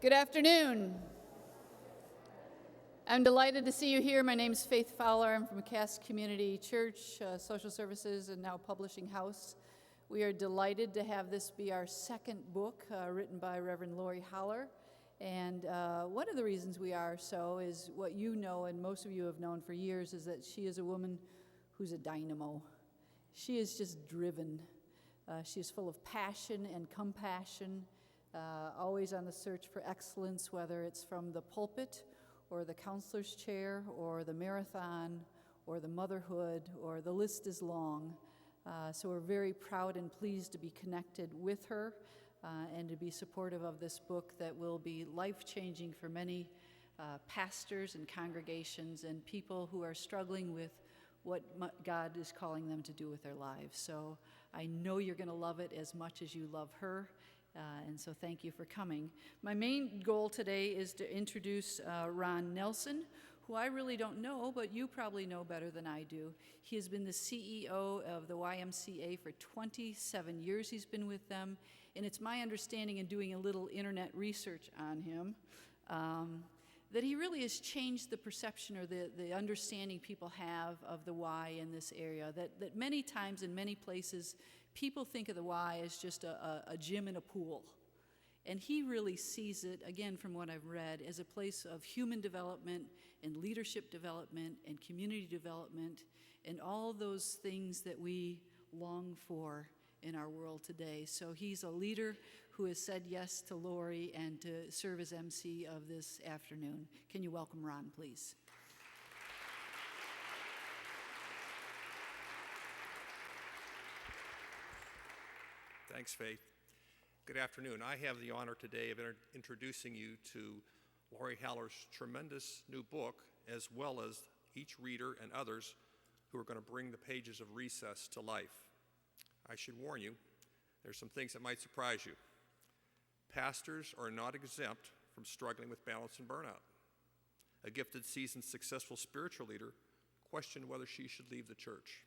Good afternoon. I'm delighted to see you here. My name's Faith Fowler. I'm from Cass Community Church, Social Services, and now Publishing House. We are delighted to have this be our second book written by Reverend Laurie Haller. And one of the reasons we are so is what you know, and most of you have known for years, is that she is a woman who's a dynamo. She is just driven. She is full of passion and compassion. Always on the search for excellence, whether it's from the pulpit or the counselor's chair or the marathon or the motherhood, or the list is long. So we're very proud and pleased to be connected with her and to be supportive of this book that will be life-changing for many pastors and congregations and people who are struggling with what God is calling them to do with their lives. So I know you're going to love it as much as you love her. And so thank you for coming. My main goal today is to introduce Ron Nelson, who I really don't know, but you probably know better than I do. He has been the CEO of the YMCA for 27 years. He's been with them, and it's my understanding in doing a little internet research on him that he really has changed the perception or the understanding people have of the Y in this area, that many times in many places people think of the Y as just a gym and a pool. And he really sees it, again, from what I've read, as a place of human development and leadership development and community development and all those things that we long for in our world today. So he's a leader who has said yes to Laurie and to serve as MC of this afternoon. Can you welcome Ron, please? Thanks, Faith. Good afternoon. I have the honor today of introducing you to Laurie Haller's tremendous new book, as well as each reader and others who are going to bring the pages of Recess to life. I should warn you, there's some things that might surprise you. Pastors are not exempt from struggling with balance and burnout. A gifted, seasoned, successful spiritual leader questioned whether she should leave the church.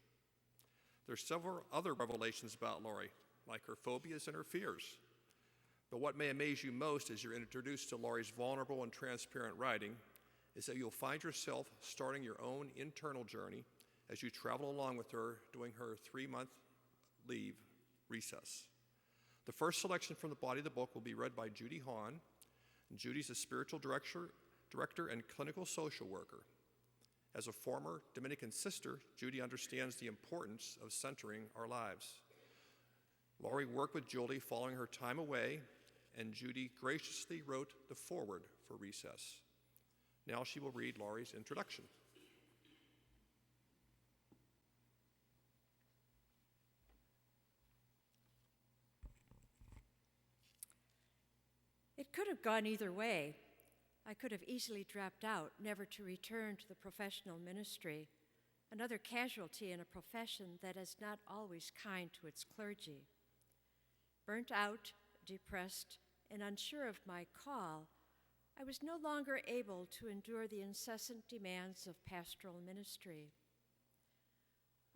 There's several other revelations about Laurie, like her phobias and her fears. But what may amaze you most as you're introduced to Laurie's vulnerable and transparent writing is that you'll find yourself starting your own internal journey as you travel along with her during her 3-month leave, Recess. The first selection from the body of the book will be read by Judy Hahn. And Judy's a spiritual director and clinical social worker. As a former Dominican sister, Judy understands the importance of centering our lives. Laurie worked with Judy following her time away, and Judy graciously wrote the foreword for Recess. Now she will read Laurie's introduction. It could have gone either way. I could have easily dropped out, never to return to the professional ministry, another casualty in a profession that is not always kind to its clergy. Burnt out, depressed, and unsure of my call, I was no longer able to endure the incessant demands of pastoral ministry.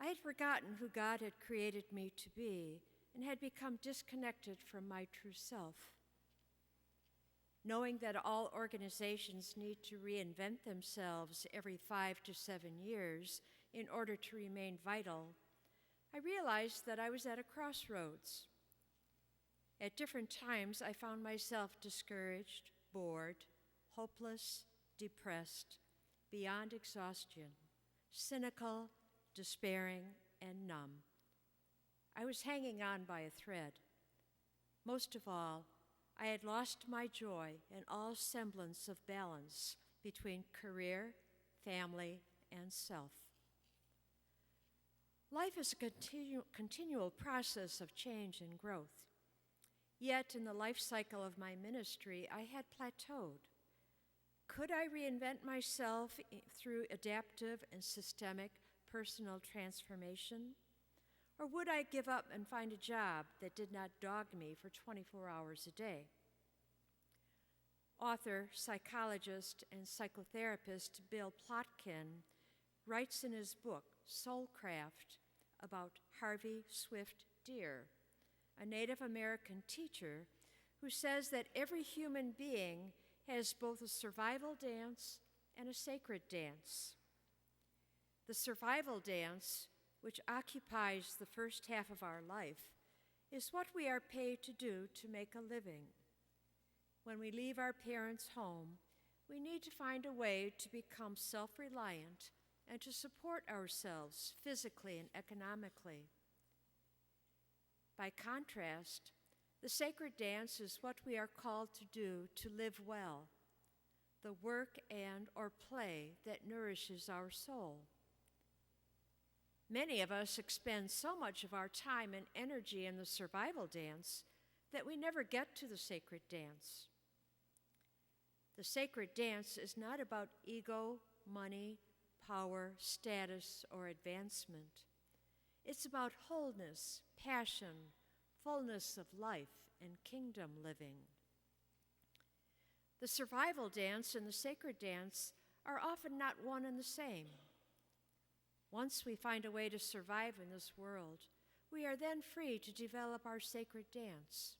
I had forgotten who God had created me to be and had become disconnected from my true self. Knowing that all organizations need to reinvent themselves every 5 to 7 years in order to remain vital, I realized that I was at a crossroads. At different times, I found myself discouraged, bored, hopeless, depressed, beyond exhaustion, cynical, despairing, and numb. I was hanging on by a thread. Most of all, I had lost my joy and all semblance of balance between career, family, and self. Life is a continual process of change and growth. Yet in the life cycle of my ministry, I had plateaued. Could I reinvent myself through adaptive and systemic personal transformation? Or would I give up and find a job that did not dog me for 24 hours a day? Author, psychologist, and psychotherapist Bill Plotkin writes in his book, Soulcraft, about Harvey Swift Deer, a Native American teacher who says that every human being has both a survival dance and a sacred dance. The survival dance, which occupies the first half of our life, is what we are paid to do to make a living. When we leave our parents' home, we need to find a way to become self-reliant and to support ourselves physically and economically. By contrast, the sacred dance is what we are called to do to live well, the work and or play that nourishes our soul. Many of us expend so much of our time and energy in the survival dance that we never get to the sacred dance. The sacred dance is not about ego, money, power, status, or advancement. It's about wholeness, passion, fullness of life, and kingdom living. The survival dance and the sacred dance are often not one and the same. Once we find a way to survive in this world, we are then free to develop our sacred dance.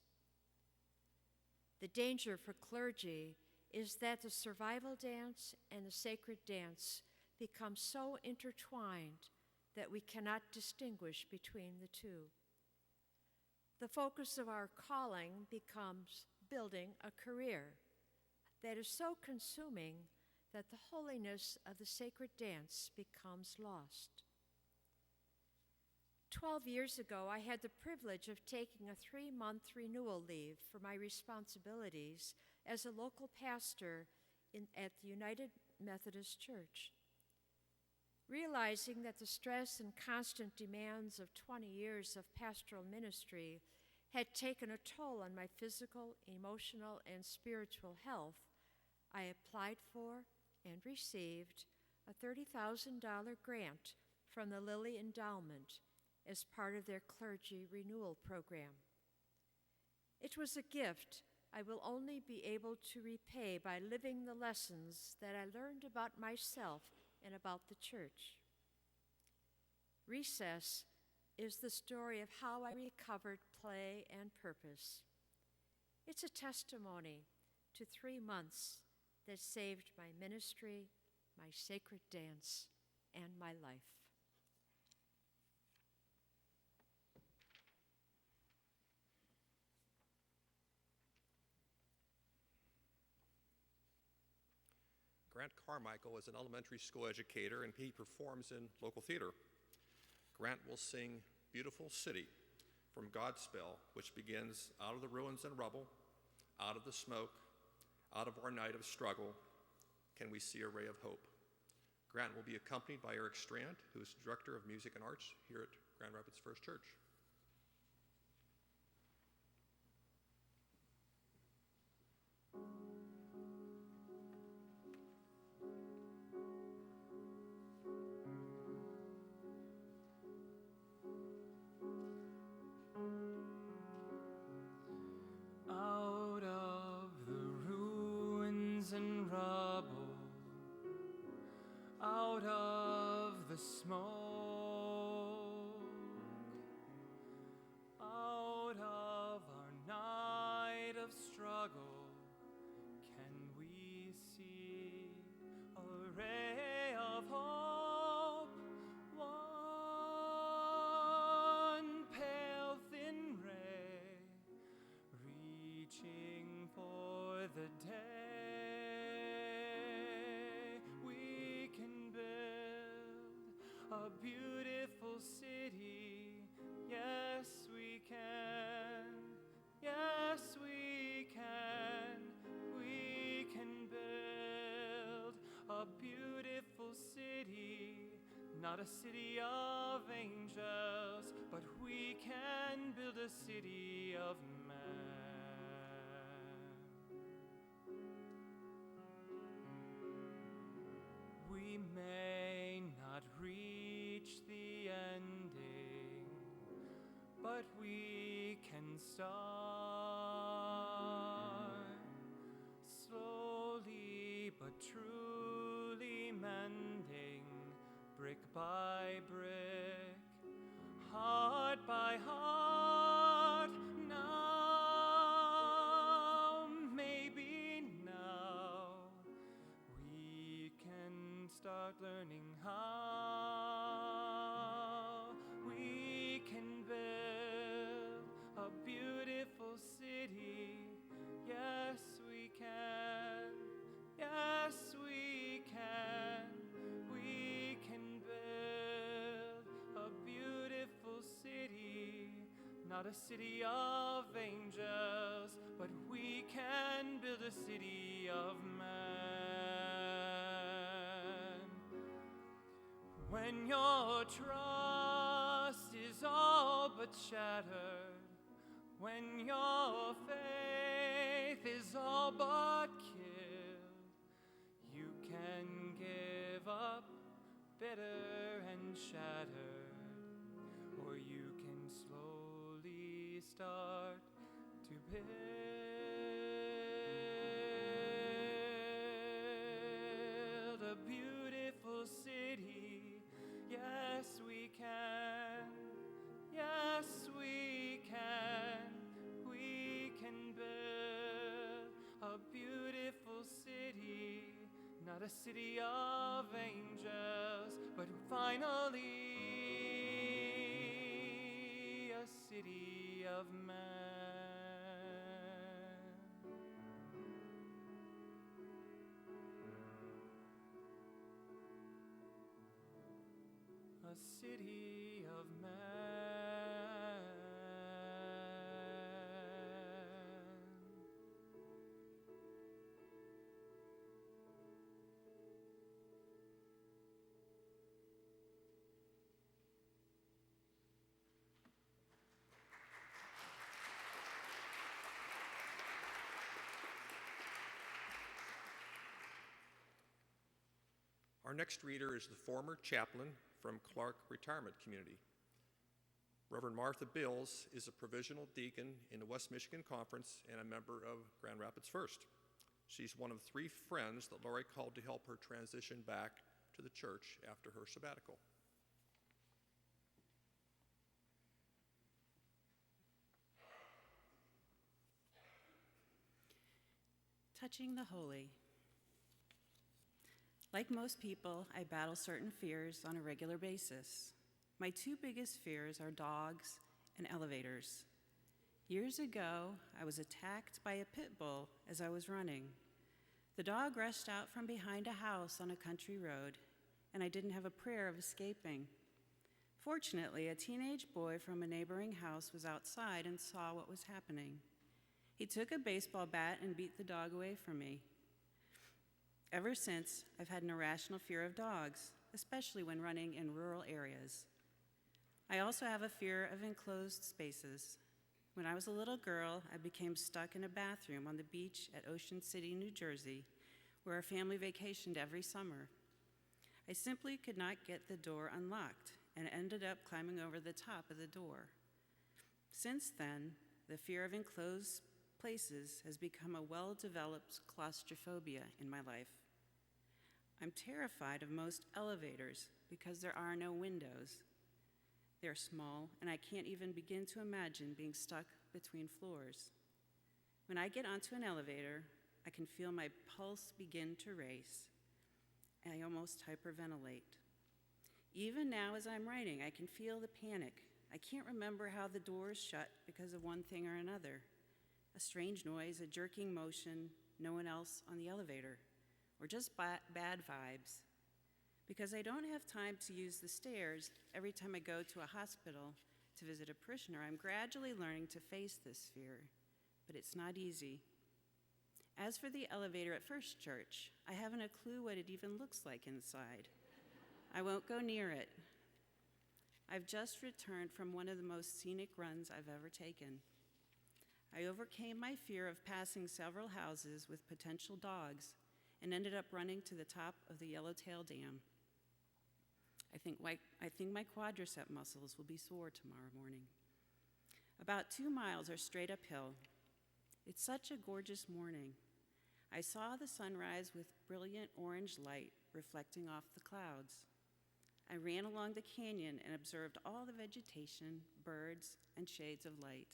The danger for clergy is that the survival dance and the sacred dance become so intertwined that we cannot distinguish between the two. The focus of our calling becomes building a career that is so consuming that the holiness of the sacred dance becomes lost. 12 years ago, I had the privilege of taking a 3-month renewal leave for my responsibilities as a local pastor at the United Methodist Church. Realizing that the stress and constant demands of 20 years of pastoral ministry had taken a toll on my physical, emotional, and spiritual health, I applied for and received a $30,000 grant from the Lilly Endowment as part of their clergy renewal program. It was a gift I will only be able to repay by living the lessons that I learned about myself and about the church. Recess is the story of how I recovered play and purpose. It's a testimony to 3 months that saved my ministry, my sacred dance, and my life. Grant Carmichael is an elementary school educator, and he performs in local theater. Grant will sing Beautiful City from Godspell, which begins out of the ruins and rubble, out of the smoke, out of our night of struggle, can we see a ray of hope. Grant will be accompanied by Eric Strand, who is Director of Music and Arts here at Grand Rapids First Church. Out of the ruins and rubble, out of the smoke, out of our night of struggle, can we see a ray of hope? One pale thin ray reaching for the day we can build a beautiful city. Yes, we can. Yes, we can. We can build a beautiful city, not a city of angels, but we can build a city of man. We may not reach the ending, but we can start slowly but truly mending, brick by brick, heart by heart. Now start learning how we can build a beautiful city. Yes, we can. Yes, we can. We can build a beautiful city. Not a city of angels, but we can build a city of man. When your trust is all but shattered, when your faith is all but killed, you can give up bitter and shattered, or you can slowly start to build a beautiful city. Yes, we can. Yes, we can. We can build a beautiful city. Not a city of angels, but finally a city of man. A city of man. Our next reader is the former chaplain from Clark Retirement Community. Reverend Martha Bills is a provisional deacon in the West Michigan Conference and a member of Grand Rapids First. She's one of 3 friends that Laurie called to help her transition back to the church after her sabbatical. Touching the holy. Like most people, I battle certain fears on a regular basis. My 2 biggest fears are dogs and elevators. Years ago, I was attacked by a pit bull as I was running. The dog rushed out from behind a house on a country road, and I didn't have a prayer of escaping. Fortunately, a teenage boy from a neighboring house was outside and saw what was happening. He took a baseball bat and beat the dog away from me. Ever since, I've had an irrational fear of dogs, especially when running in rural areas. I also have a fear of enclosed spaces. When I was a little girl, I became stuck in a bathroom on the beach at Ocean City, New Jersey, where our family vacationed every summer. I simply could not get the door unlocked and ended up climbing over the top of the door. Since then, the fear of enclosed places has become a well-developed claustrophobia in my life. I'm terrified of most elevators because there are no windows. They're small, and I can't even begin to imagine being stuck between floors. When I get onto an elevator, I can feel my pulse begin to race. I almost hyperventilate. Even now as I'm writing, I can feel the panic. I can't remember how the doors shut because of one thing or another. A strange noise, a jerking motion, no one else on the elevator, or just bad vibes. Because I don't have time to use the stairs every time I go to a hospital to visit a parishioner, I'm gradually learning to face this fear, but it's not easy. As for the elevator at First Church, I haven't a clue what it even looks like inside. I won't go near it. I've just returned from one of the most scenic runs I've ever taken. I overcame my fear of passing several houses with potential dogs and ended up running to the top of the Yellowtail Dam. I think my quadricep muscles will be sore tomorrow morning. About 2 miles are straight uphill. It's such a gorgeous morning. I saw the sunrise with brilliant orange light reflecting off the clouds. I ran along the canyon and observed all the vegetation, birds, and shades of light.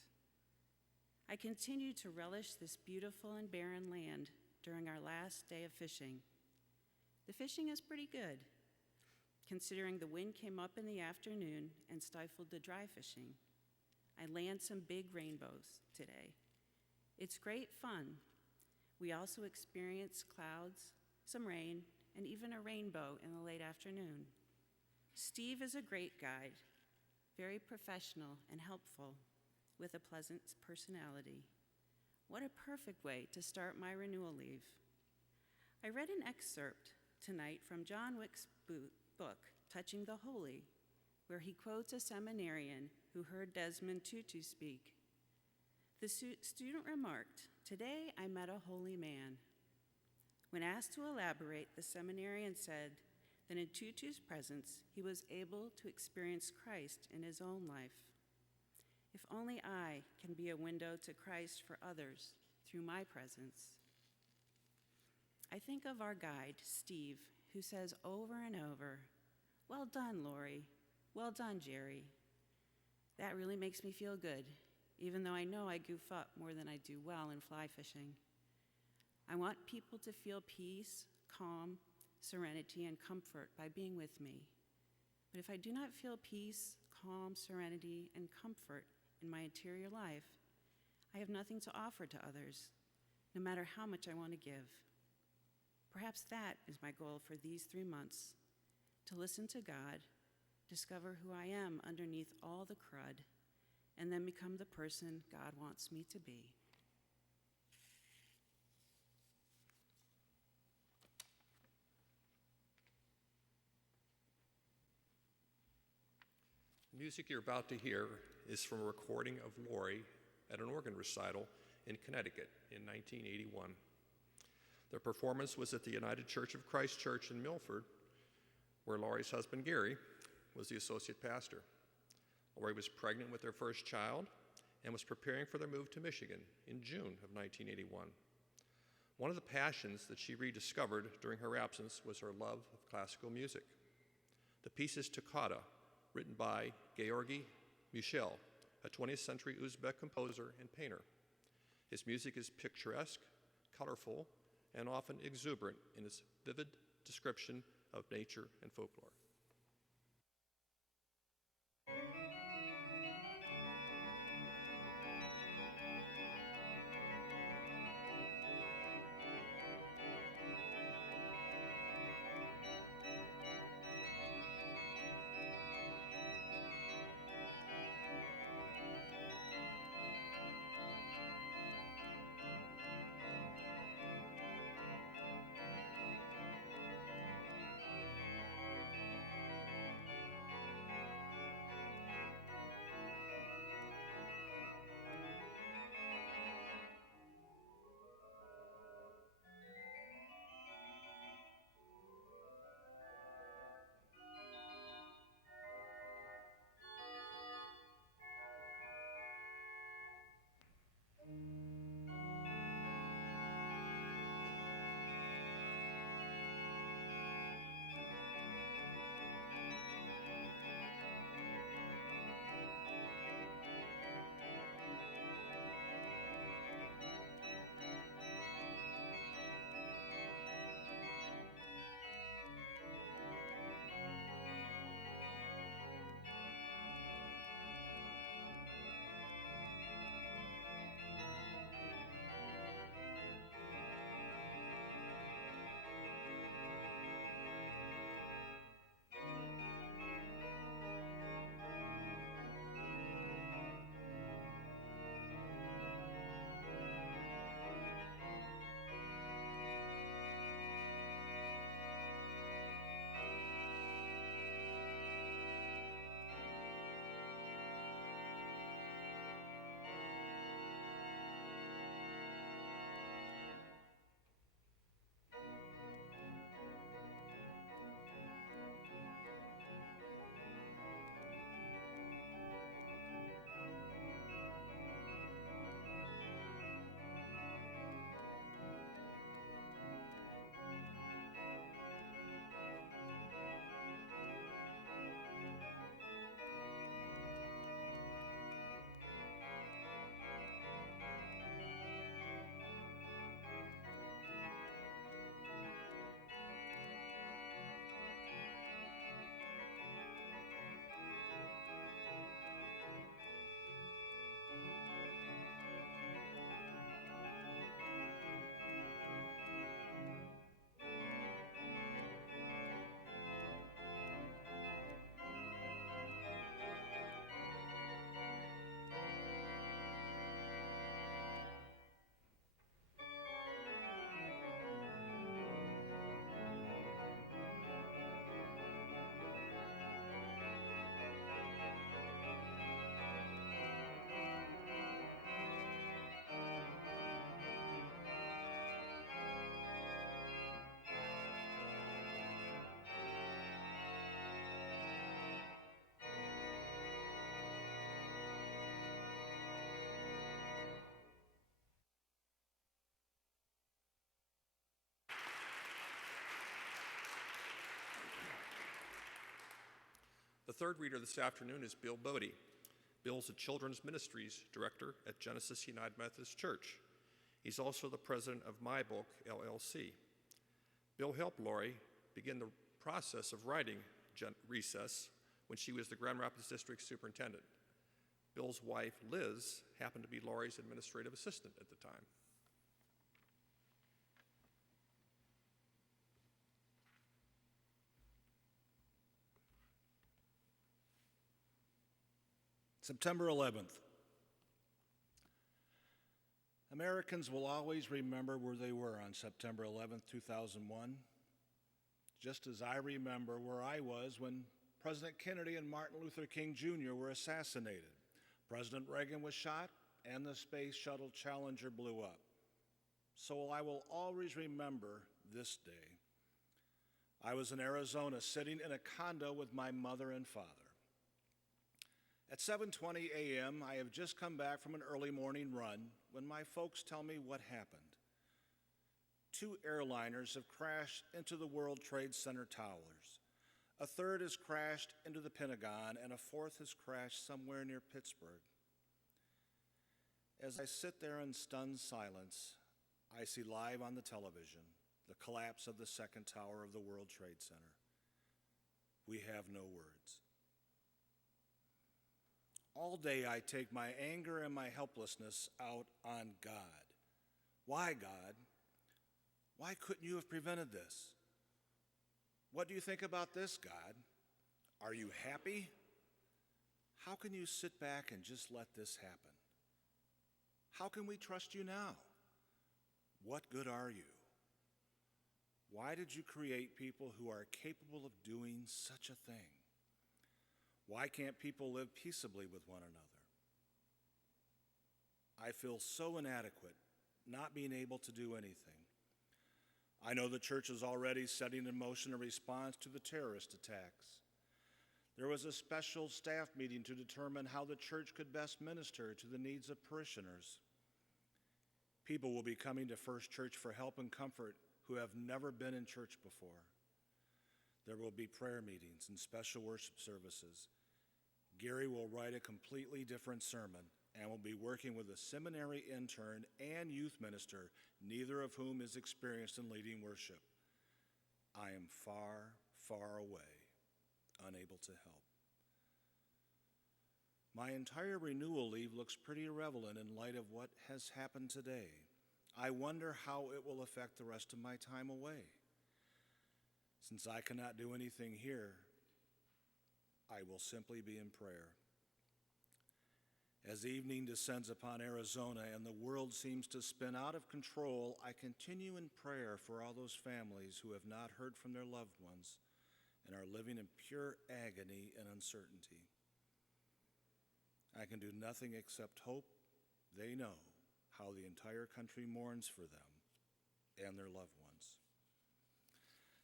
I continued to relish this beautiful and barren land during our last day of fishing. The fishing is pretty good. considering the wind came up in the afternoon and stifled the dry fishing. I land some big rainbows today. It's great fun. We also experience clouds, some rain, and even a rainbow in the late afternoon. Steve is a great guide, very professional and helpful, with a pleasant personality. What a perfect way to start my renewal leave. I read an excerpt tonight from John Wick's book, Touching the Holy, where he quotes a seminarian who heard Desmond Tutu speak. The student remarked, "Today I met a holy man." When asked to elaborate, the seminarian said that in Tutu's presence, he was able to experience Christ in his own life. If only I can be a window to Christ for others through my presence. I think of our guide, Steve, who says over and over, "Well done, Laurie. Well done, Jerry." That really makes me feel good, even though I know I goof up more than I do well in fly fishing. I want people to feel peace, calm, serenity, and comfort by being with me. But if I do not feel peace, calm, serenity, and comfort in my interior life, I have nothing to offer to others, no matter how much I want to give. Perhaps that is my goal for these 3 months, to listen to God, discover who I am underneath all the crud, and then become the person God wants me to be. The music you're about to hear is from a recording of Laurie at an organ recital in Connecticut in 1981. The performance was at the United Church of Christ Church in Milford, where Laurie's husband, Gary, was the associate pastor. Laurie was pregnant with their first child and was preparing for their move to Michigan in June of 1981. One of the passions that she rediscovered during her absence was her love of classical music. The piece is Toccata, written by Georgi Michel, a 20th century Uzbek composer and painter. His music is picturesque, colorful, and often exuberant in its vivid description of nature and folklore. third reader this afternoon is Bill Bodie. Bill's the Children's Ministries Director at Genesis United Methodist Church. He's also the president of My Book, LLC. Bill helped Laurie begin the process of writing Recess when she was the Grand Rapids District Superintendent. Bill's wife, Liz, happened to be Laurie's administrative assistant at the time. September 11th. Americans will always remember where they were on September 11th, 2001, just as I remember where I was when President Kennedy and Martin Luther King Jr. were assassinated. President Reagan was shot, and the Space Shuttle Challenger blew up. So I will always remember this day. I was in Arizona sitting in a condo with my mother and father. At 7:20 a.m., I have just come back from an early morning run when my folks tell me what happened. 2 airliners have crashed into the World Trade Center towers. A third has crashed into the Pentagon, and a fourth has crashed somewhere near Pittsburgh. As I sit there in stunned silence, I see live on the television the collapse of the second tower of the World Trade Center. We have no words. All day I take my anger and my helplessness out on God. Why, God? Why couldn't you have prevented this? What do you think about this, God? Are you happy? How can you sit back and just let this happen? How can we trust you now? What good are you? Why did you create people who are capable of doing such a thing? Why can't people live peaceably with one another? I feel so inadequate, not being able to do anything. I know the church is already setting in motion a response to the terrorist attacks. There was a special staff meeting to determine how the church could best minister to the needs of parishioners. People will be coming to First Church for help and comfort who have never been in church before. There will be prayer meetings and special worship services. Gary will write a completely different sermon and will be working with a seminary intern and youth minister, neither of whom is experienced in leading worship. I am far, far away, unable to help. My entire renewal leave looks pretty irrelevant in light of what has happened today. I wonder how it will affect the rest of my time away. Since I cannot do anything here, I will simply be in prayer. As evening descends upon Arizona and the world seems to spin out of control, I continue in prayer for all those families who have not heard from their loved ones and are living in pure agony and uncertainty. I can do nothing except hope they know how the entire country mourns for them and their loved ones.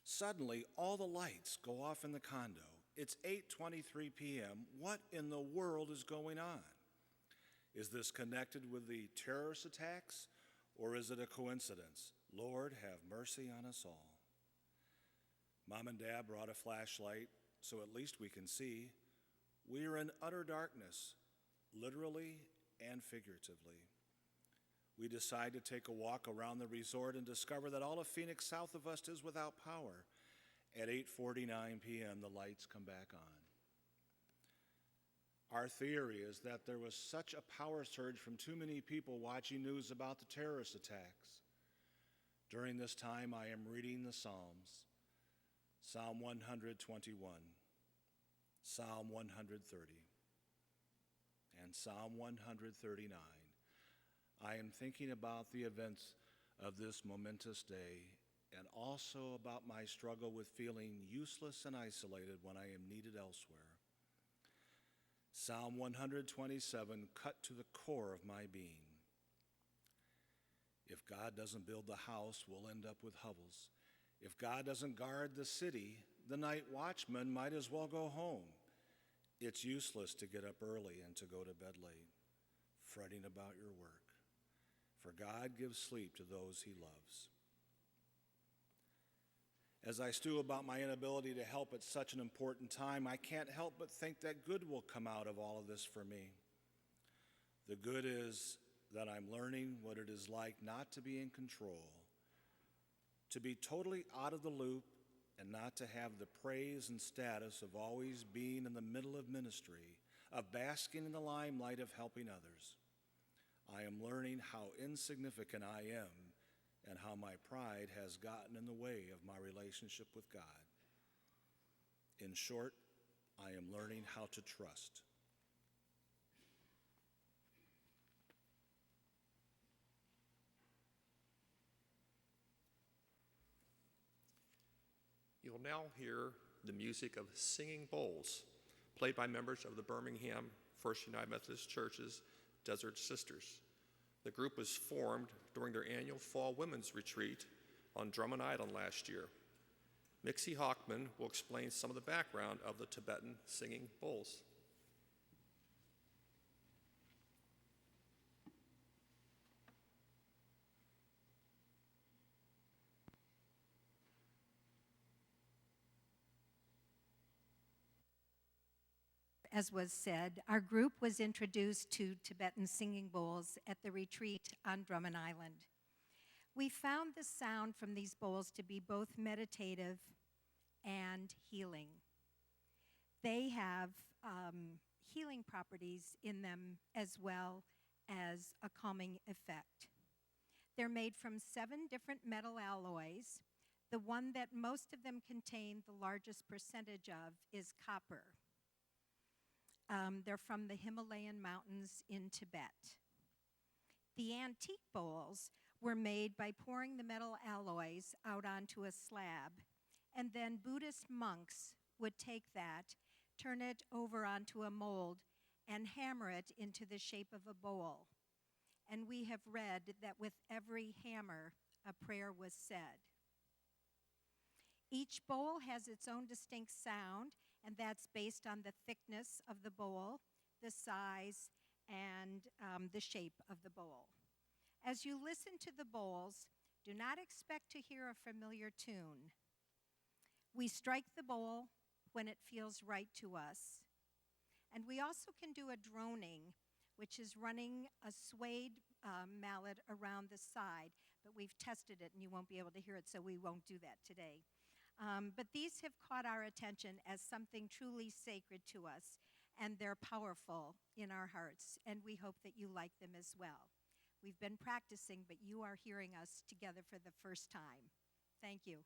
Suddenly, all the lights go off in the condo. It's 8:23 p.m. What in the world is going on? Is this connected with the terrorist attacks, or is it a coincidence? Lord, have mercy on us all. Mom and Dad brought a flashlight, so at least we can see. We are in utter darkness, literally and figuratively. We decide to take a walk around the resort and discover that all of Phoenix south of us is without power. At 8:49 p.m., the lights come back on. Our theory is that there was such a power surge from too many people watching news about the terrorist attacks. During this time, I am reading the Psalms, Psalm 121, Psalm 130, and Psalm 139. I am thinking about the events of this momentous day and also about my struggle with feeling useless and isolated when I am needed elsewhere. Psalm 127 cut to the core of my being. If God doesn't build the house, we'll end up with hovels. If God doesn't guard the city, the night watchman might as well go home. It's useless to get up early and to go to bed late, fretting about your work. For God gives sleep to those he loves. As I stew about my inability to help at such an important time, I can't help but think that good will come out of all of this for me. The good is that I'm learning what it is like not to be in control, to be totally out of the loop, and not to have the praise and status of always being in the middle of ministry, of basking in the limelight of helping others. I am learning how insignificant I am and how my pride has gotten in the way of my relationship with God. In short, I am learning how to trust. You'll now hear the music of Singing Bowls, played by members of the Birmingham First United Methodist Church's Desert Sisters. The group was formed during their annual Fall Women's Retreat on Drummond Island last year. Mixie Hockman will explain some of the background of the Tibetan Singing Bowls. As was said, our group was introduced to Tibetan singing bowls at the retreat on Drummond Island. We found the sound from these bowls to be both meditative and healing. They have healing properties in them as well as a calming effect. They're made from 7 different metal alloys. The one that most of them contain the largest percentage of is copper. They're from the Himalayan mountains in Tibet. The antique bowls were made by pouring the metal alloys out onto a slab, and then Buddhist monks would take that, turn it over onto a mold, and hammer it into the shape of a bowl. And we have read that with every hammer, a prayer was said. Each bowl has its own distinct sound, and that's based on the thickness of the bowl, the size, and the shape of the bowl. As you listen to the bowls, do not expect to hear a familiar tune. We strike the bowl when it feels right to us. And we also can do a droning, which is running a suede mallet around the side, but we've tested it and you won't be able to hear it, so we won't do that today. But these have caught our attention as something truly sacred to us, and they're powerful in our hearts, and we hope that you like them as well. We've been practicing, but you are hearing us together for the first time. Thank you.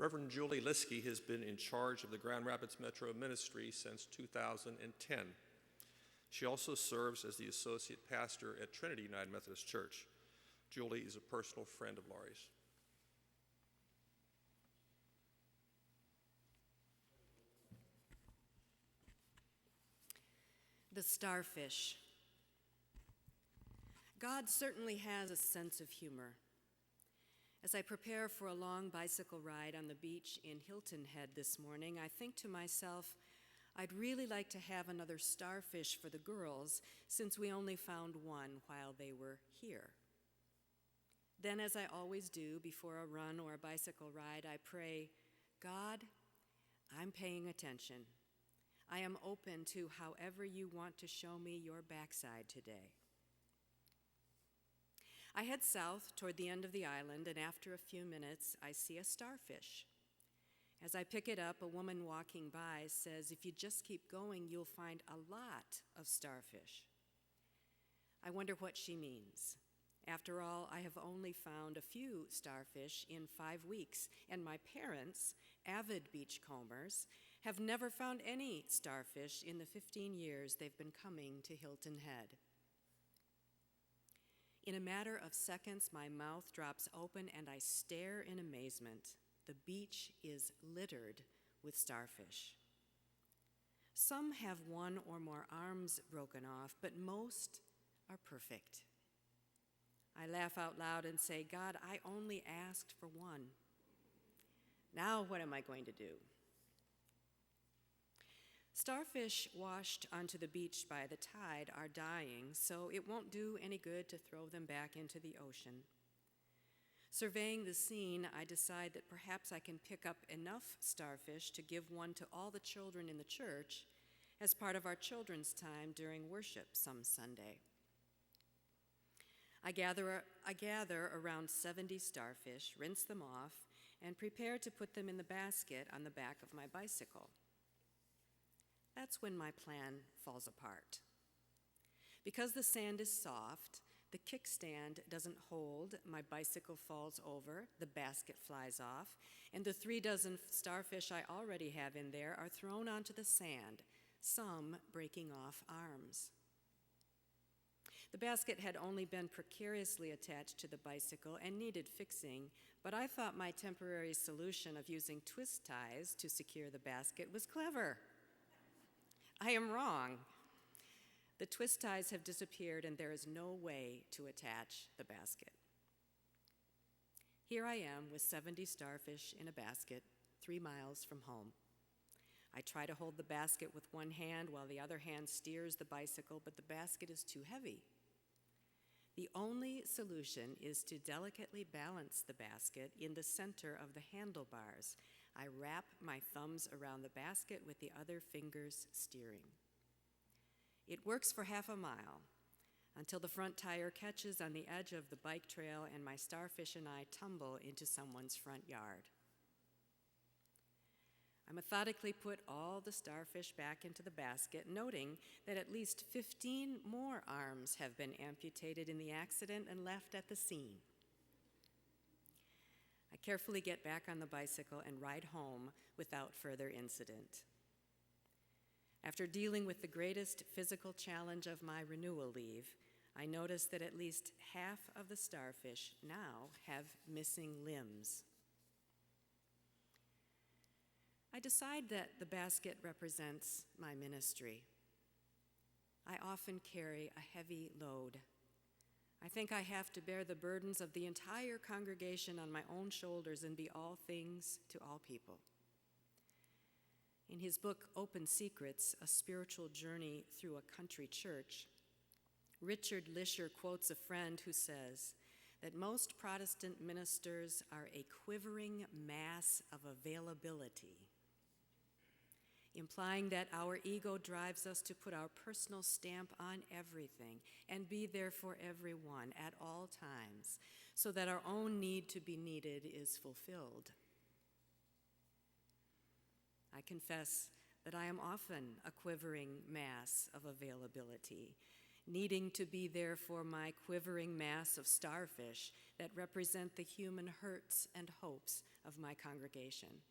Reverend Julie Liskey has been in charge of the Grand Rapids Metro Ministry since 2010. She also serves as the associate pastor at Trinity United Methodist Church. Julie is a personal friend of Laurie's. The starfish. God certainly has a sense of humor. As I prepare for a long bicycle ride on the beach in Hilton Head this morning, I think to myself, I'd really like to have another starfish for the girls, since we only found one while they were here. Then, as I always do before a run or a bicycle ride, I pray, God, I'm paying attention. I am open to however you want to show me your backside today. I head south toward the end of the island, and after a few minutes, I see a starfish. As I pick it up, a woman walking by says, if you just keep going, you'll find a lot of starfish. I wonder what she means. After all, I have only found a few starfish in 5 weeks, and my parents, avid beachcombers, have never found any starfish in the 15 years they've been coming to Hilton Head. In a matter of seconds, my mouth drops open and I stare in amazement. The beach is littered with starfish. Some have one or more arms broken off, but most are perfect. I laugh out loud and say, God, I only asked for one. Now what am I going to do? Starfish washed onto the beach by the tide are dying, so it won't do any good to throw them back into the ocean. Surveying the scene, I decide that perhaps I can pick up enough starfish to give one to all the children in the church as part of our children's time during worship some Sunday. I gather around 70 starfish, rinse them off, and prepare to put them in the basket on the back of my bicycle. That's when my plan falls apart. Because the sand is soft, the kickstand doesn't hold, my bicycle falls over, the basket flies off, and the 3 dozen starfish I already have in there are thrown onto the sand, some breaking off arms. The basket had only been precariously attached to the bicycle and needed fixing, but I thought my temporary solution of using twist ties to secure the basket was clever. I am wrong. The twist ties have disappeared and there is no way to attach the basket. Here I am with 70 starfish in a basket, 3 miles from home. I try to hold the basket with one hand while the other hand steers the bicycle, but the basket is too heavy. The only solution is to delicately balance the basket in the center of the handlebars. I wrap my thumbs around the basket with the other fingers steering. It works for half a mile until the front tire catches on the edge of the bike trail and my starfish and I tumble into someone's front yard. I methodically put all the starfish back into the basket, noting that at least 15 more arms have been amputated in the accident and left at the scene. I carefully get back on the bicycle and ride home without further incident. After dealing with the greatest physical challenge of my renewal leave, I notice that at least half of the starfish now have missing limbs. I decide that the basket represents my ministry. I often carry a heavy load. I think I have to bear the burdens of the entire congregation on my own shoulders and be all things to all people. In his book, Open Secrets, A Spiritual Journey Through a Country Church, Richard Lisher quotes a friend who says that most Protestant ministers are a quivering mass of availability, implying that our ego drives us to put our personal stamp on everything and be there for everyone at all times, so that our own need to be needed is fulfilled. I confess that I am often a quivering mass of availability, needing to be there for my quivering mass of starfish that represent the human hurts and hopes of my congregation.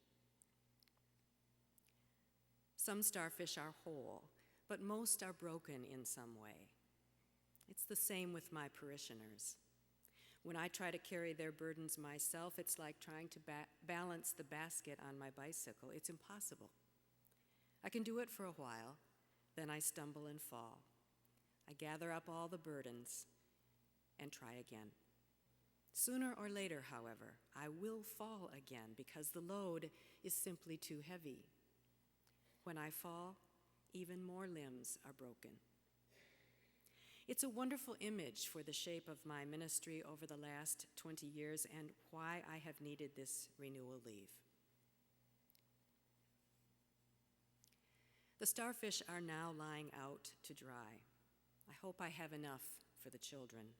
Some starfish are whole, but most are broken in some way. It's the same with my parishioners. When I try to carry their burdens myself, it's like trying to balance the basket on my bicycle. It's impossible. I can do it for a while, then I stumble and fall. I gather up all the burdens and try again. Sooner or later, however, I will fall again because the load is simply too heavy. When I fall, even more limbs are broken. It's a wonderful image for the shape of my ministry over the last 20 years and why I have needed this renewal leave. The starfish are now lying out to dry. I hope I have enough for the children.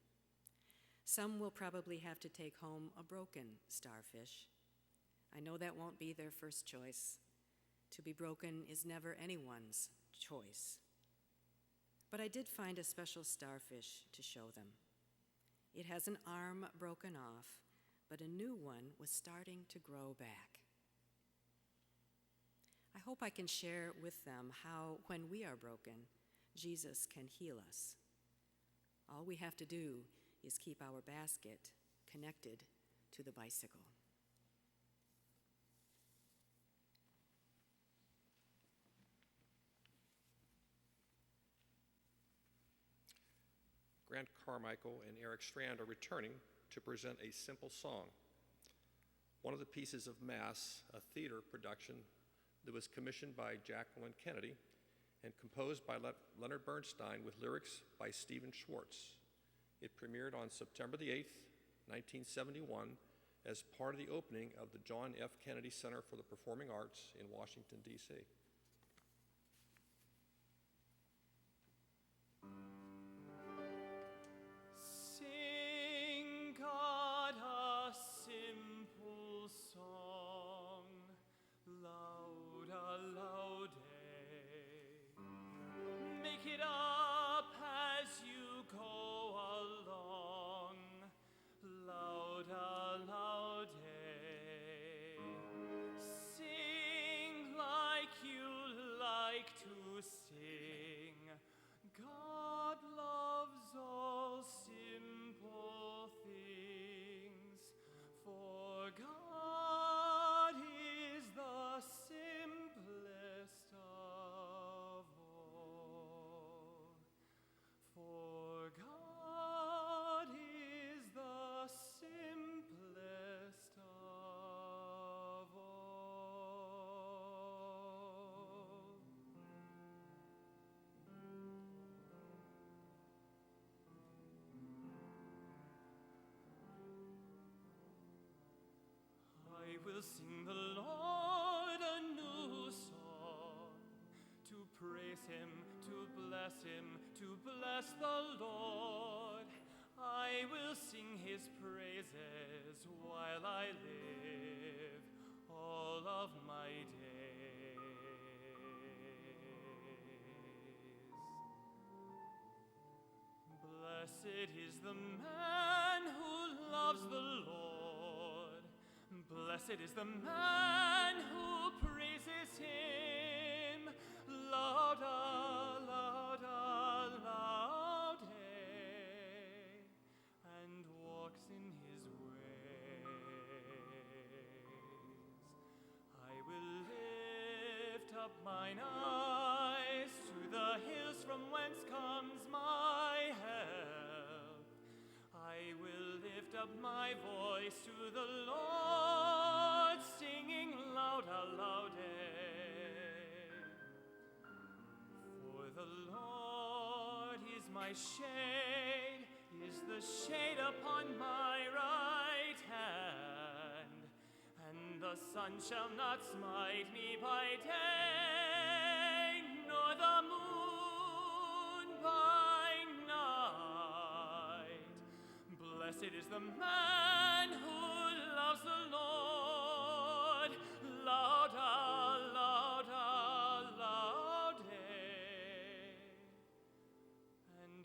Some will probably have to take home a broken starfish. I know that won't be their first choice. To be broken is never anyone's choice. But I did find a special starfish to show them. It has an arm broken off, but a new one was starting to grow back. I hope I can share with them how, when we are broken, Jesus can heal us. All we have to do is keep our basket connected to the bicycle. Grant Carmichael and Eric Strand are returning to present a simple song. One of the pieces of Mass, a theater production that was commissioned by Jacqueline Kennedy and composed by Leonard Bernstein with lyrics by Stephen Schwartz. It premiered on September the 8th, 1971, as part of the opening of the John F. Kennedy Center for the Performing Arts in Washington, D.C. Sing God a simple song, louder. Make it up as you go along, louder. Sing like you like to sing. God loves all simple things, for God is the simplest of all. For God is the simplest of all. I will sing the Lord a new song, to praise him, to bless the Lord. I will sing his praises while I live all of my days. Blessed is the man who loves the Lord. Blessed is the man who praises him. Louder, and walks in his ways. I will lift up mine eyes to the hills from whence comes my help. I will lift up my voice to the Lord, singing louder. For the Lord is my shade, is the shade upon my right hand, and the sun shall not smite me by day, nor the moon by night. Blessed is the man who loves the Lord. Louder, and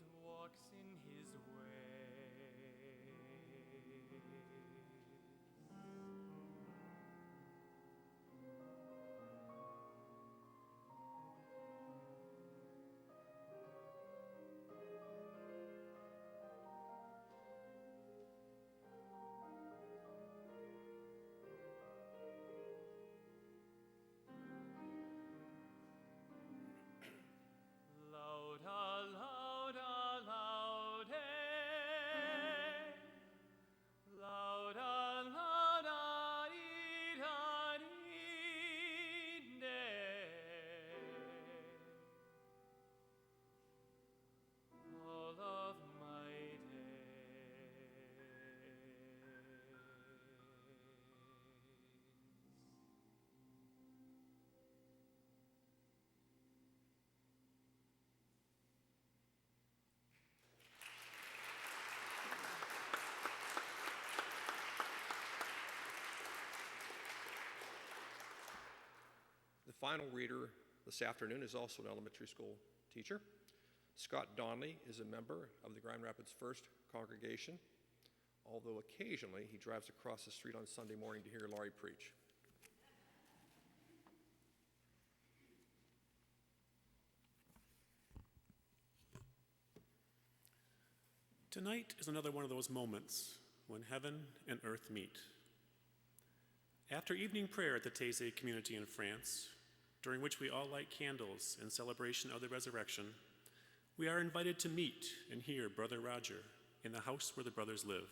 final reader this afternoon is also an elementary school teacher. Scott Donnelly is a member of the Grand Rapids First congregation, although occasionally he drives across the street on Sunday morning to hear Laurie preach. Tonight is another one of those moments when heaven and earth meet. After evening prayer at the Taizé community in France, during which we all light candles in celebration of the resurrection, we are invited to meet and hear Brother Roger in the house where the brothers live.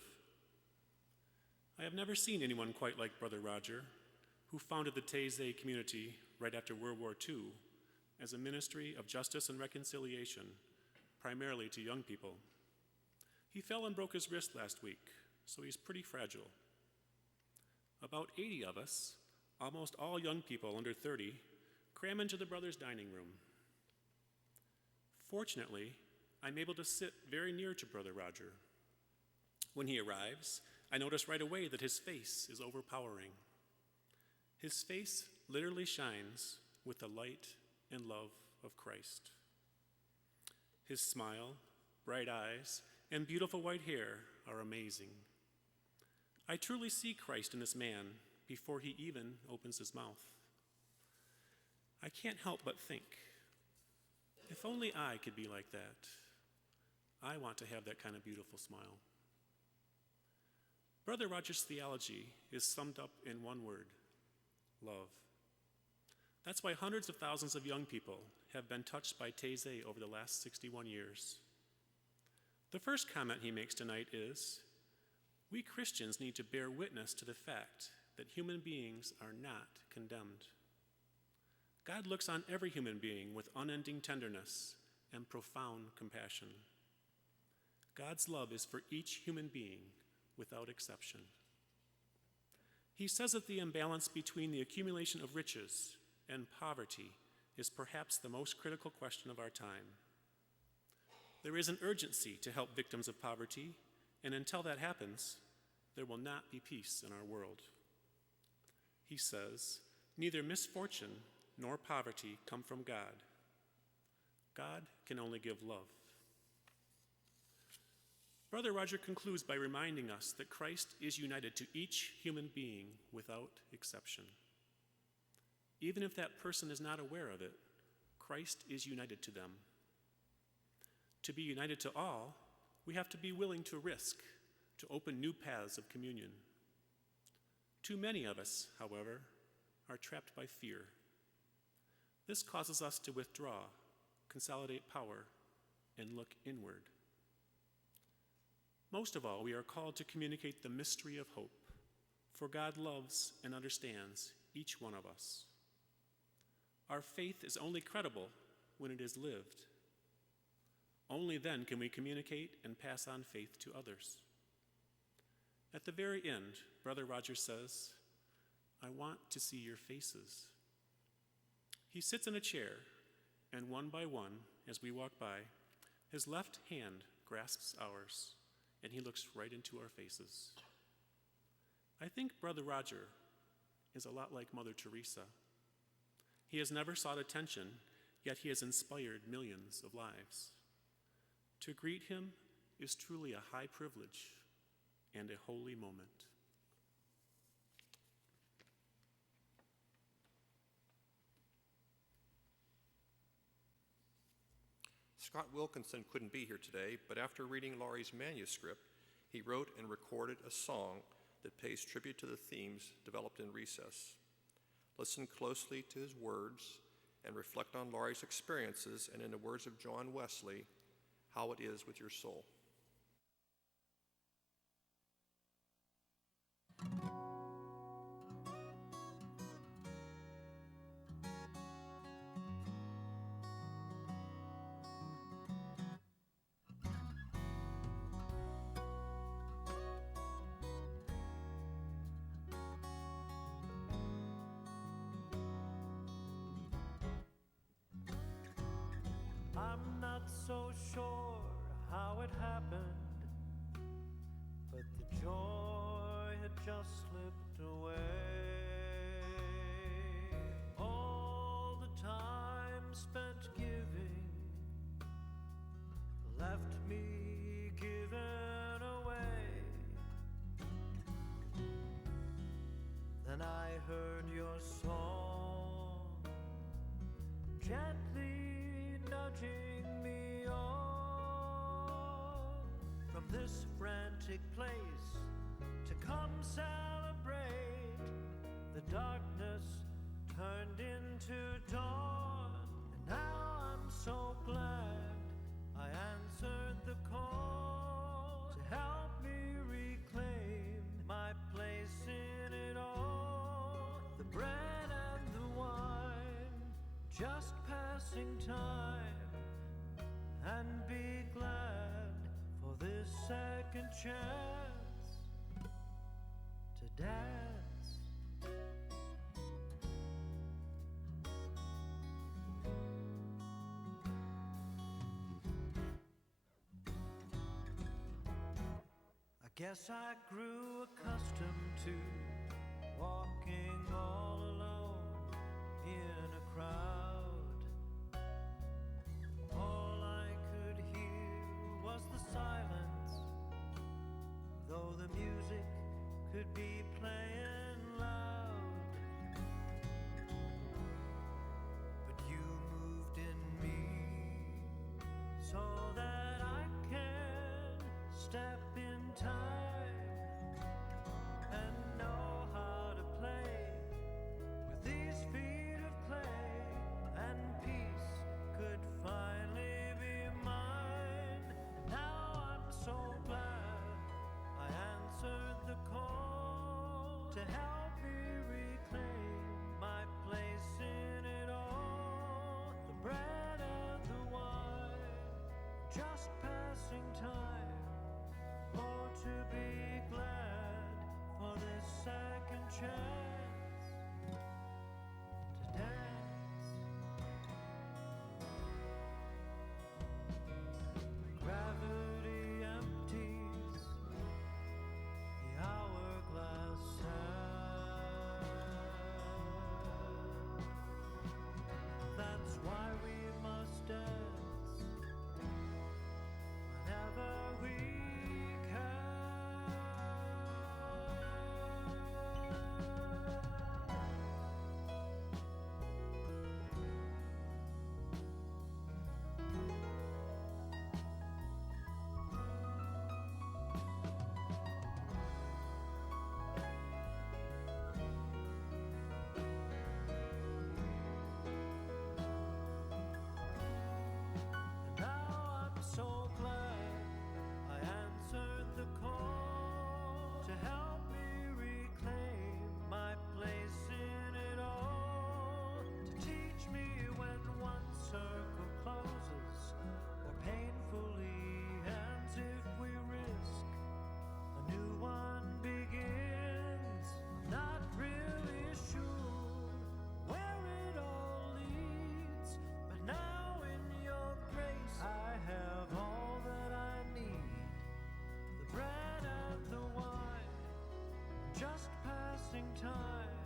I have never seen anyone quite like Brother Roger, who founded the Taizé community right after World War II as a ministry of justice and reconciliation, primarily to young people. He fell and broke his wrist last week, so he's pretty fragile. About 80 of us, almost all young people under 30, cram into the brothers' dining room. Fortunately, I'm able to sit very near to Brother Roger. When he arrives, I notice right away that his face is overpowering. His face literally shines with the light and love of Christ. His smile, bright eyes, and beautiful white hair are amazing. I truly see Christ in this man before he even opens his mouth. I can't help but think, if only I could be like that. I want to have that kind of beautiful smile. Brother Roger's theology is summed up in one word: love. That's why hundreds of thousands of young people have been touched by Taizé over the last 61 years. The first comment he makes tonight is, we Christians need to bear witness to the fact that human beings are not condemned. God looks on every human being with unending tenderness and profound compassion. God's love is for each human being without exception. He says that the imbalance between the accumulation of riches and poverty is perhaps the most critical question of our time. There is an urgency to help victims of poverty, and until that happens, there will not be peace in our world. He says, neither misfortune nor poverty come from God. God can only give love. Brother Roger concludes by reminding us that Christ is united to each human being without exception. Even if that person is not aware of it, Christ is united to them. To be united to all, we have to be willing to risk, to open new paths of communion. Too many of us, however, are trapped by fear. This causes us to withdraw, consolidate power, and look inward. Most of all, we are called to communicate the mystery of hope, for God loves and understands each one of us. Our faith is only credible when it is lived. Only then can we communicate and pass on faith to others. At the very end, Brother Roger says, I want to see your faces. He sits in a chair, and one by one, as we walk by, his left hand grasps ours, and he looks right into our faces. I think Brother Roger is a lot like Mother Teresa. He has never sought attention, yet he has inspired millions of lives. To greet him is truly a high privilege and a holy moment. Scott Wilkinson couldn't be here today, but after reading Laurie's manuscript, he wrote and recorded a song that pays tribute to the themes developed in recess. Listen closely to his words and reflect on Laurie's experiences, and in the words of John Wesley, how it is with your soul. I'm not so sure how it happened, but the joy had just slipped away. All left me given away. Then I heard your song gently nudging me on from this frantic place to come celebrate. The darkness turned into dawn, and now I'm so glad I answered the call to help me reclaim my place in it all. The bread and the wine, just passing time, and be glad for this second chance to dance. I guess I grew accustomed to walking all alone in a crowd. All I could hear was the silence, though the music could be playing loud. But you moved in me so that I can step in time and know how to play with these feet of clay, and peace could finally be mine. Now I'm so glad I answered the call to help me reclaim my place in it all. The bread and the wine, just passing time. Oh, to be glad for this second chance to dance. Gravity empties the hourglass sand. That's why we must dance whenever we can. And now I'm so glad I answered the call to help me reclaim my place in it all. To teach me when one circle closes or painfully ends, if we risk a new one begins. I'm not really sure where it all leads, but now in your grace I have all that I need. The bread and the wine, just passing time,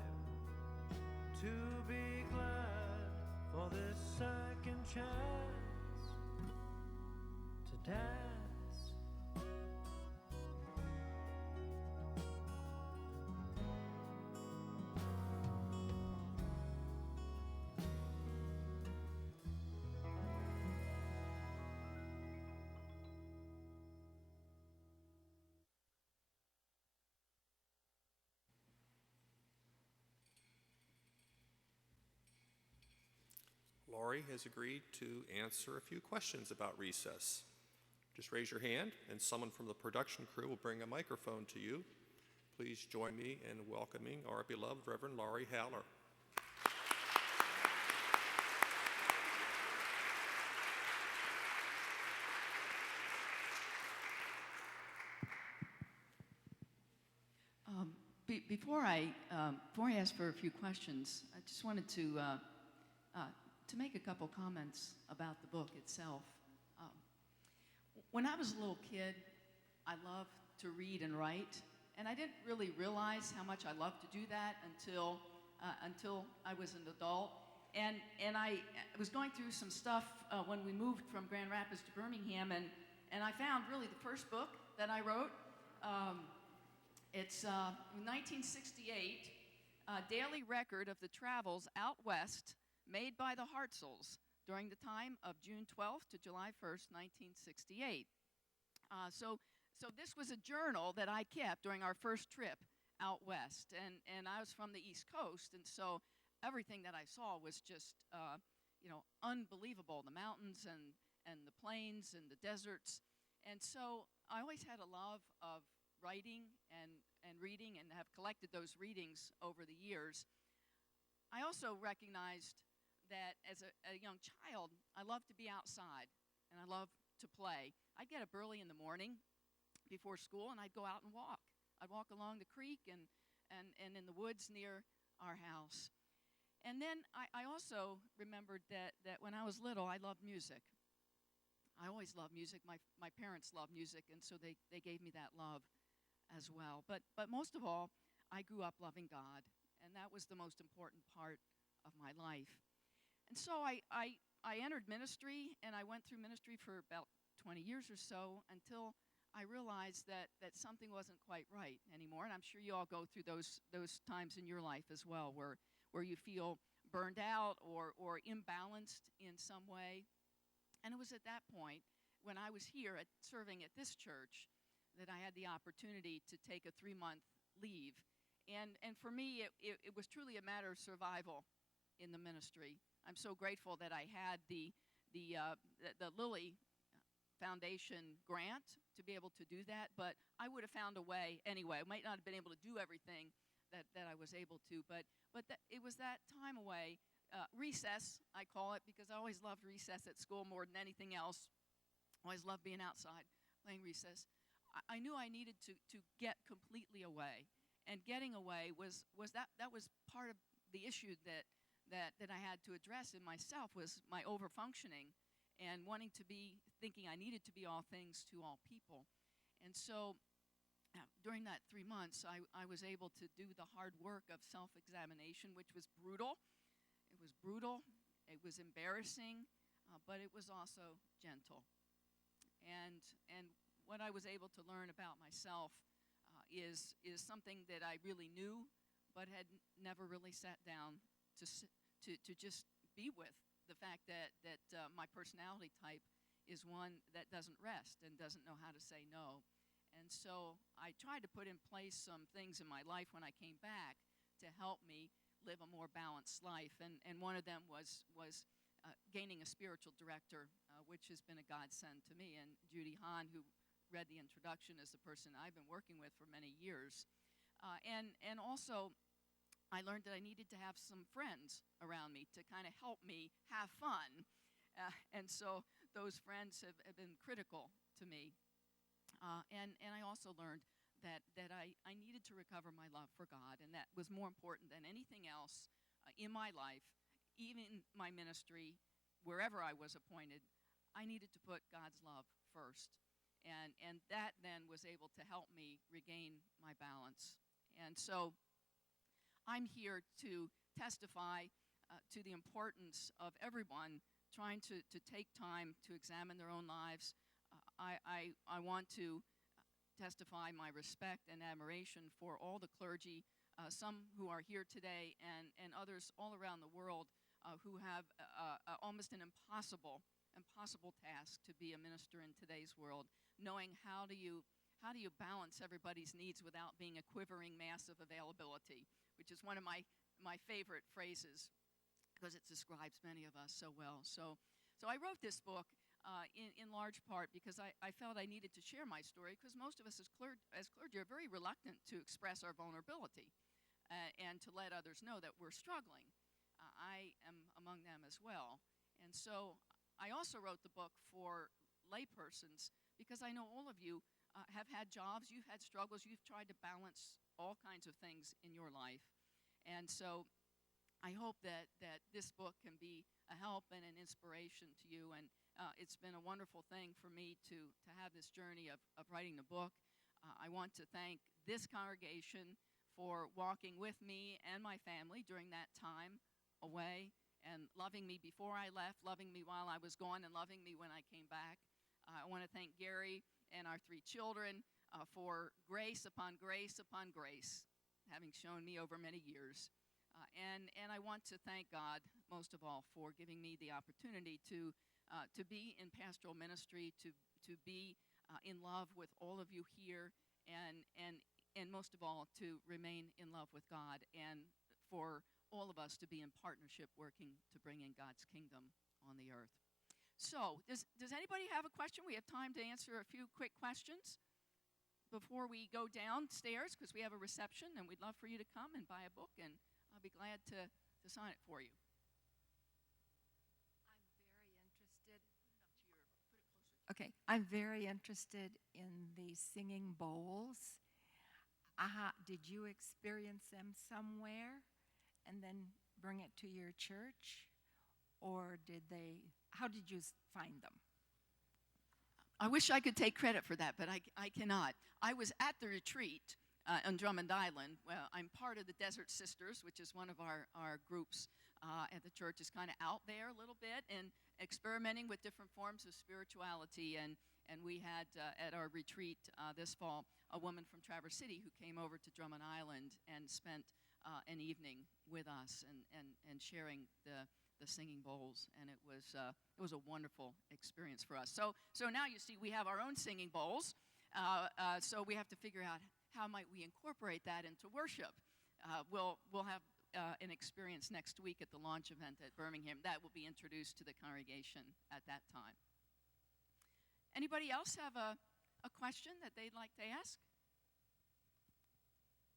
to be glad for this second chance to dance. Laurie has agreed to answer a few questions about recess. Just raise your hand, and someone from the production crew will bring a microphone to you. Please join me in welcoming our beloved Reverend Laurie Haller. Before I ask for a few questions, I just wanted to make a couple comments about the book itself. When I was a little kid, I loved to read and write, and I didn't really realize how much I loved to do that until I was an adult. And I was going through some stuff when we moved from Grand Rapids to Birmingham, and and I found really the first book that I wrote. It's 1968, a daily record of the travels out west made by the Hartzels during the time of June 12th to July 1st, 1968. So this was a journal that I kept during our first trip out west, and I was from the East Coast, and so everything that I saw was just, unbelievable. The mountains and the plains and the deserts. And so I always had a love of writing and reading and have collected those readings over the years. I also recognized that as a young child, I loved to be outside and I loved to play. I'd get up early in the morning before school and I'd go out and walk. I'd walk along the creek and in the woods near our house. And then I also remembered that when I was little, I loved music. I always loved music. My parents loved music, and so they gave me that love as well. But most of all, I grew up loving God, and that was the most important part of my life. And so I entered ministry, and I went through ministry for about 20 years or so until I realized that something wasn't quite right anymore. And I'm sure you all go through those times in your life as well where you feel burned out or imbalanced in some way. And it was at that point when I was here serving at this church that I had the opportunity to take a 3-month leave. And for me, it was truly a matter of survival in the ministry. I'm so grateful that I had the Lilly Foundation grant to be able to do that, but I would have found a way anyway. I might not have been able to do everything that I was able to, but it was that time away. Recess, I call it, because I always loved recess at school more than anything else. I always loved being outside, playing recess. I knew I needed to get completely away, and getting away was part of the issue that I had to address in myself, was my overfunctioning and thinking I needed to be all things to all people. And so during that 3 months, I was able to do the hard work of self-examination, which was brutal. It was brutal, it was embarrassing, but it was also gentle. And what I was able to learn about myself is something that I really knew, but had never really sat down to just be with. The fact that my personality type is one that doesn't rest and doesn't know how to say no. And so I tried to put in place some things in my life when I came back to help me live a more balanced life. And one of them was gaining a spiritual director, which has been a godsend to me. And Judy Hahn, who read the introduction, is the person I've been working with for many years. And also, I learned that I needed to have some friends around me to kind of help me have fun. And so those friends have been critical to me. And I also learned that I needed to recover my love for God, and that was more important than anything else in my life, even my ministry, wherever I was appointed. I needed to put God's love first. And that then was able to help me regain my balance. And so I'm here to testify to the importance of everyone trying to take time to examine their own lives. I want to testify my respect and admiration for all the clergy, some who are here today and others all around the world who have almost an impossible task to be a minister in today's world, knowing how do you balance everybody's needs without being a quivering mass of availability, which is one of my favorite phrases because it describes many of us so well. So I wrote this book in large part because I felt I needed to share my story, because most of us as clergy are very reluctant to express our vulnerability and to let others know that we're struggling. I am among them as well. And so I also wrote the book for laypersons because I know all of you have had jobs, you've had struggles, you've tried to balance all kinds of things in your life. And so I hope that this book can be a help and an inspiration to you. And it's been a wonderful thing for me to have this journey of writing the book. I want to thank this congregation for walking with me and my family during that time away, and loving me before I left, loving me while I was gone, and loving me when I came back. I want to thank Gary and our 3 children for grace upon grace upon grace, having shown me over many years. And I want to thank God, most of all, for giving me the opportunity to be in pastoral ministry, to be in love with all of you here, and most of all, to remain in love with God, and for all of us to be in partnership working to bring in God's kingdom on the earth. So, does anybody have a question? We have time to answer a few quick questions before we go downstairs, because we have a reception, and we'd love for you to come and buy a book, and I'll be glad to sign it for you. I'm very interested in the singing bowls. Did you experience them somewhere and then bring it to your church? Or how did you find them? I wish I could take credit for that, but I cannot. I was at the retreat on Drummond Island. Well, I'm part of the Desert Sisters, which is one of our groups at the church. Is kind of out there a little bit and experimenting with different forms of spirituality. And we had at our retreat this fall a woman from Traverse City who came over to Drummond Island and spent an evening with us and sharing the singing bowls, and it was a wonderful experience for us. So now you see we have our own singing bowls. So we have to figure out how might we incorporate that into worship. We'll have an experience next week at the launch event at Birmingham that will be introduced to the congregation at that time. Anybody else have a question that they'd like to ask?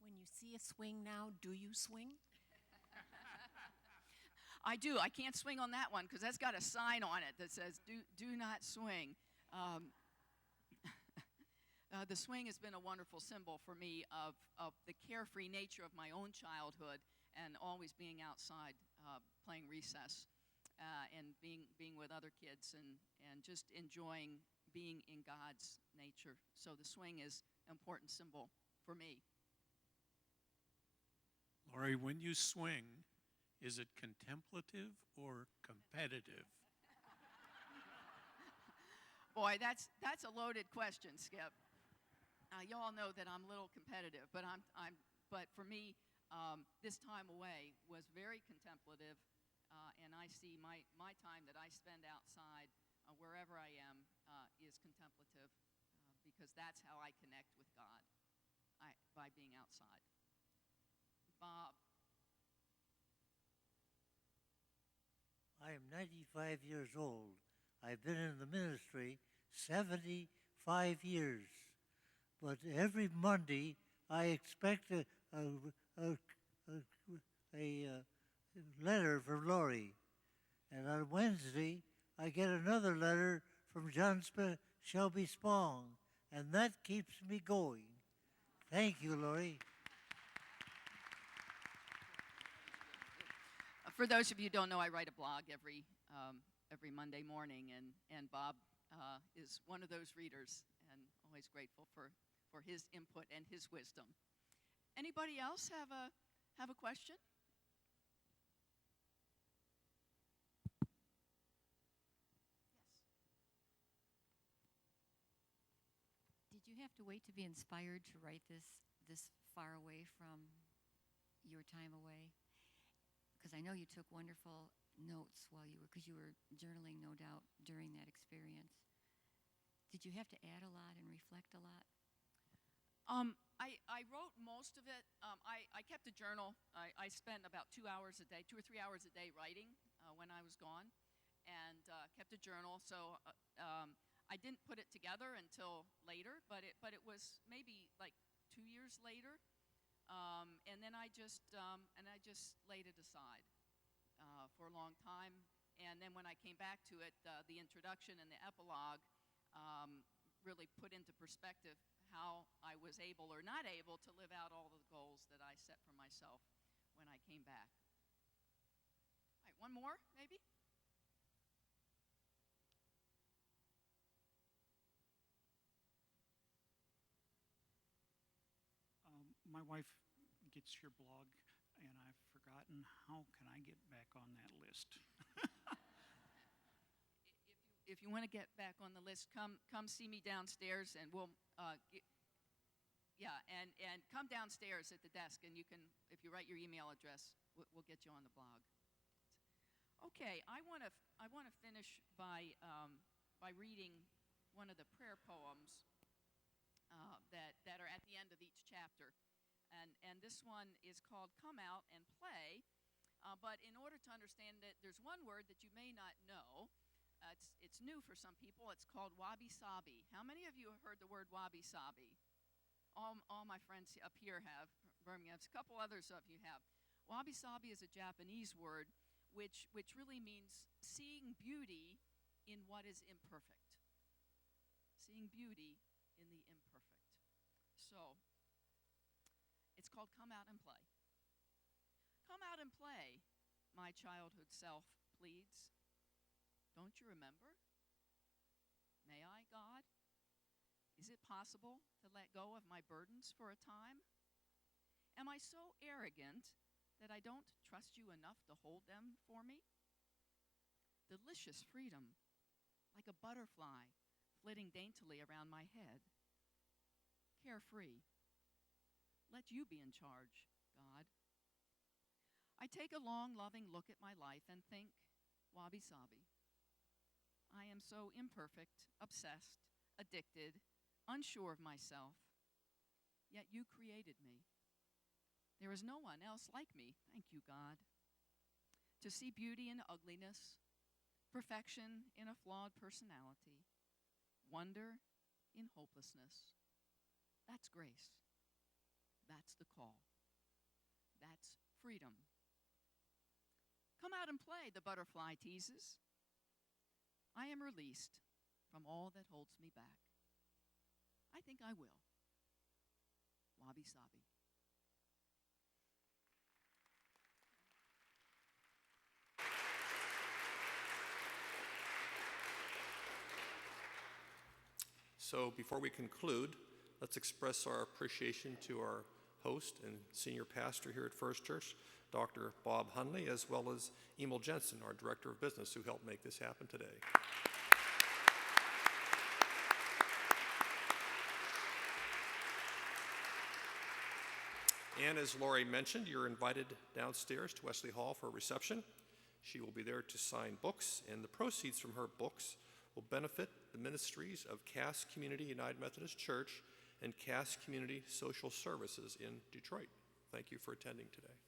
When you see a swing now, do you swing? I do. I can't swing on that one because that's got a sign on it that says, do not swing. The swing has been a wonderful symbol for me of the carefree nature of my own childhood and always being outside playing recess and being with other kids and just enjoying being in God's nature. So the swing is an important symbol for me. Laurie, when you swing, is it contemplative or competitive? Boy, that's a loaded question, Skip. You all know that I'm a little competitive, but but for me, this time away was very contemplative, and I see my time that I spend outside, wherever I am, is contemplative, because that's how I connect with God, by being outside. Bob. I am 95 years old. I've been in the ministry 75 years. But every Monday, I expect a letter from Laurie. And on Wednesday, I get another letter from John Shelby Spong. And that keeps me going. Thank you, Laurie. For those of you who don't know, I write a blog every Monday morning, and Bob is one of those readers, and always grateful for his input and his wisdom. Anybody else have a question? Did you have to wait to be inspired to write this far away from your time away? Because I know you took wonderful notes because you were journaling, no doubt, during that experience. Did you have to add a lot and reflect a lot? I wrote most of it. I kept a journal. I spent about 2 or 3 hours a day writing when I was gone, and kept a journal. So I didn't put it together until later, but it was maybe like 2 years later. And then I just laid it aside for a long time. And then when I came back to it, the introduction and the epilogue really put into perspective how I was able or not able to live out all the goals that I set for myself when I came back. All right, one more, maybe? My wife gets your blog, and I've forgotten how can I get back on that list. if you want to get back on the list, come see me downstairs, and we'll and come downstairs at the desk, and you can, if you write your email address, we'll get you on the blog. Okay, I want to finish by reading one of the prayer poems that are at the end of each chapter, and this one is called "Come Out and Play." But in order to understand it, there's one word that you may not know. It's new for some people. It's called wabi-sabi. How many of you have heard the word wabi-sabi? All my friends up here have. Birmingham, a couple others of you have. Wabi-sabi is a Japanese word which really means seeing beauty in what is imperfect. Seeing beauty in the imperfect. So, it's called Come Out and Play. Come out and play, my childhood self pleads. Don't you remember? May I, God? Is it possible to let go of my burdens for a time? Am I so arrogant that I don't trust you enough to hold them for me? Delicious freedom, like a butterfly flitting daintily around my head. Carefree. Let you be in charge, God. I take a long, loving look at my life and think, wabi-sabi. I am so imperfect, obsessed, addicted, unsure of myself. Yet you created me. There is no one else like me, thank you, God. To see beauty in ugliness, perfection in a flawed personality, wonder in hopelessness. That's grace. That's the call. That's freedom. Come out and play, the butterfly teases. I am released from all that holds me back. I think I will. Wabi-sabi. So before we conclude, let's express our appreciation to our host and senior pastor here at First Church, Dr. Bob Hunley, as well as Emil Jensen, our Director of Business, who helped make this happen today. And as Laurie mentioned, you're invited downstairs to Wesley Hall for a reception. She will be there to sign books, and the proceeds from her books will benefit the ministries of Cass Community United Methodist Church and Cass Community Social Services in Detroit. Thank you for attending today.